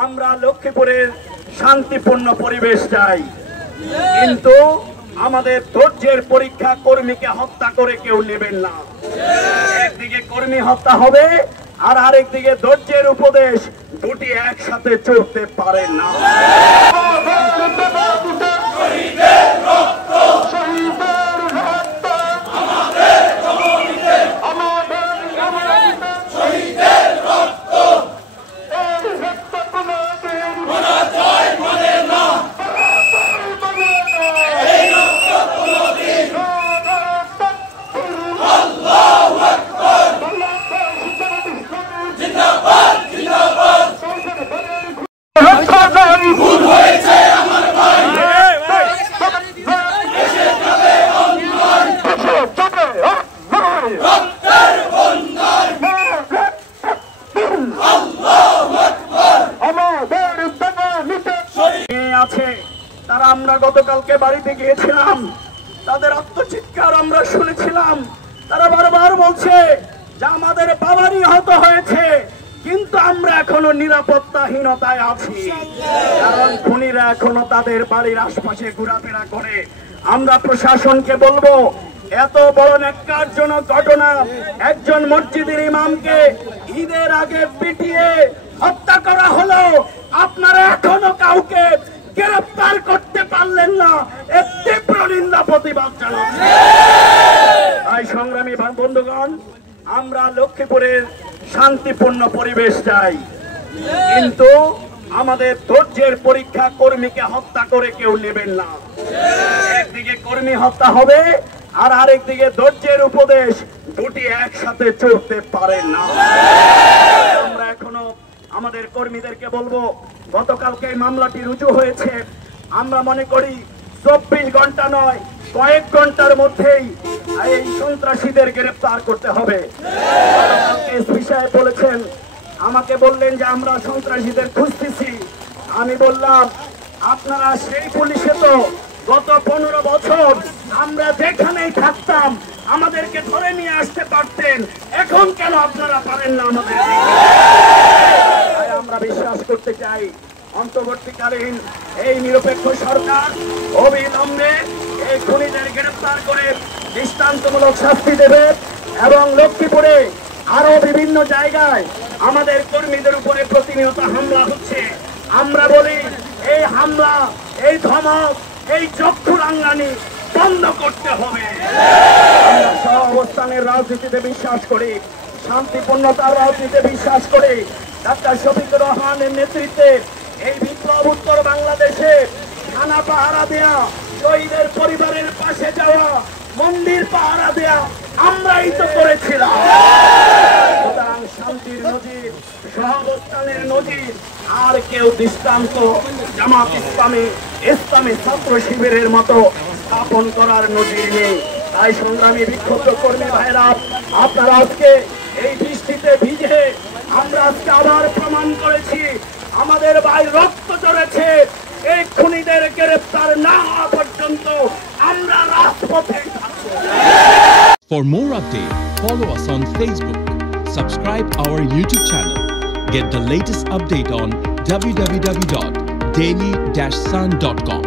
আমরা লক্ষ্মীপুরের শান্তিপূর্ণ পরিবেশ চাই, কিন্তু আমাদের ধৈর্যের পরীক্ষা কর্মীকে হত্যা করে কেউ নেবেন না। একদিকে কর্মী হত্যা হবে আর আরেকদিকে ধৈর্যের উপদেশ, দুটি একসাথে চলতে পারে না। তারা আমরা গতকালকে বাড়িতে গিয়েছিলাম, তাদের আত্মচিৎকার আমরা শুনেছিলাম। তারা বারবার বলছে যে আমাদের বাবারই নিহত হয়েছে, কিন্তু আমরা এখনো নিরাপত্তাহীনতায় আছি, কারণ খুনিরা এখনো তাদের বাড়ির আশপাশে ঘোরাফেরা করে। আমরা প্রশাসনকে বলবো, এত বড় ন্যাক্কারজনক ঘটনা, একজন মসজিদের ইমামকে ঈদের আগে পিটিয়ে হত্যা করা হলো, আপনারা এখনো কাউকে গ্রেফতার করতে পারলেন না, এর তীব্র নিন্দা প্রতিবাদ জানাচ্ছি। তাই সংগ্রামী বন্ধুগণ, আমরা লক্ষ্মীপুরের শান্তিপূর্ণ পরিবেশ চাই, কিন্তু আমাদের ধৈর্যের পরীক্ষা কর্মীকে হত্যা করে কেউ নেবেন না। একদিকে কর্মী হত্যা হবে আর আরেকদিকে ধৈর্যের উপদেশ, দুটি একসাথে চলতে পারে না। আমরা এখনো আমাদের কর্মীদেরকে বলবো, গতকালকে এই মামলাটি রুজু হয়েছে, আমরা মনে করি 24 ঘন্টা নয়, কয়েক ঘন্টার মধ্যেই এই সন্ত্রাসীদের গ্রেফতার করতে হবে। এসপি সাহেব বলেছেন, আমাকে বললেন যে আমরা সন্ত্রাসীদের খুঁজতেছি। আমি বললাম, আপনারা সেই পুলিশে তো গত 15 বছর আমরা যেখানেই থাকতাম আমাদেরকে ধরে নিয়ে আসতে পারতেন, এখন কেন আপনারা পারেন না আমাদের? আমরা বিশ্বাস করতে চাই, অন্তর্বর্তীকালীন এই নিরপেক্ষ সরকার অবিলম্বে এই খুনিদের গ্রেফতার করে দৃষ্টান্তমূলক শাস্তি দেবে, এবং লক্ষ্মীপুরে আরো বিভিন্ন জায়গায় আমাদের কর্মীদের উপরে প্রতিনিয়ত হামলা হচ্ছে। আমরা বলি, এই হামলা, এই ধমক, এই চক্ষু রাঙানি বন্ধ করতে হবে। আমরা সহাবস্থানের রাজনীতিতে বিশ্বাস করি, শান্তিপূর্ণতার রাজনীতিতে বিশ্বাস করি। ডাক্তার শফিকুর রহমানের নেতৃত্বে এই বিপ্লব উত্তর বাংলাদেশে থানা পাহারা দেয়া, শহীদের পরিবারের পাশে যাওয়া, মন্দির পাহারা দেয়া আমরাই তো করেছিলাম। সুতরাং শান্তির নজির, সহাবস্থানের নজির আর কেউ দৃষ্টান্ত জামাত ইসলামী, ইসলামী ছাত্র শিবিরের মতো স্থাপন করার নজির নেই। তাই সংগ্রামী বিক্ষুব্ধ কর্মী ভাইরা, আপনারা আজকে এই বৃষ্টিতে ভিজে আমরা আজকে আবার প্রমাণ করেছি আমাদের ভাই রক্ত ঝরেছে। এই খুনিদের গ্রেফতার না হওয়া পর্যন্ত আমরা রাজপথে থাকব। For more updates, follow us on Facebook, subscribe our YouTube channel, get the latest update on www.daily-sun.com.